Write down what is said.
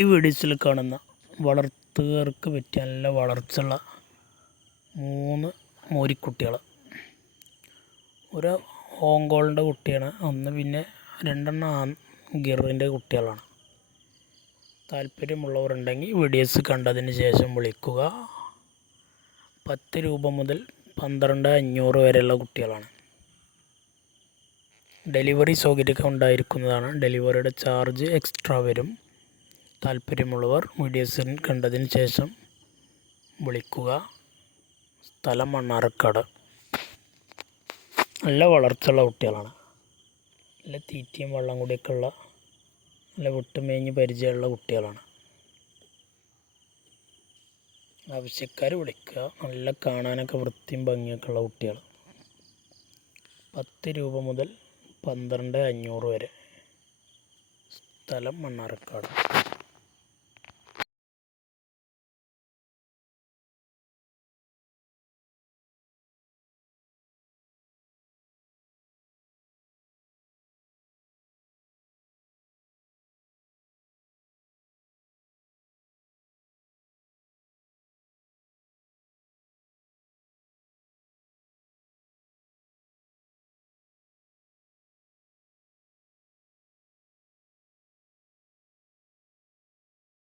ഈ വീഡിയോസിൽ കാണുന്ന വളർത്തുകാർക്ക് പറ്റിയ നല്ല വളർച്ചയുള്ള 3 മോരിക്കുട്ടികൾ. ഒരു ഓങ്കോളിൻ്റെ കുട്ടിയാണ്, ഒന്ന് പിന്നെ 2 ഗിറിൻ്റെ കുട്ടികളാണ്. താല്പര്യമുള്ളവരുണ്ടെങ്കിൽ വീഡിയോസ് കണ്ടതിന് ശേഷം വിളിക്കുക. 10 രൂപ മുതൽ 12,500 വരെയുള്ള കുട്ടികളാണ്. ഡെലിവറി സൗകര്യമൊക്കെ ഉണ്ടായിരിക്കുന്നതാണ്. ഡെലിവറിയുടെ ചാർജ് എക്സ്ട്രാ വരും. താല്പര്യമുള്ളവർ വീഡിയോസ് കണ്ടതിന് ശേഷം വിളിക്കുക. സ്ഥലം മണ്ണാർക്കാട്. നല്ല വളർച്ചയുള്ള കുട്ടികളാണ്. നല്ല തീറ്റയും വെള്ളം കൂടിയൊക്കെ ഉള്ള നല്ല വിട്ടുമേഞ്ഞ് പരിചയമുള്ള കുട്ടികളാണ്. ആവശ്യക്കാർ വിളിക്കുക. നല്ല കാണാനൊക്കെ വൃത്തിയും ഭംഗിയൊക്കെ ഉള്ള കുട്ടികൾ. 10 രൂപ മുതൽ 12,500 വരെ. സ്ഥലം മണ്ണാർക്കാട്.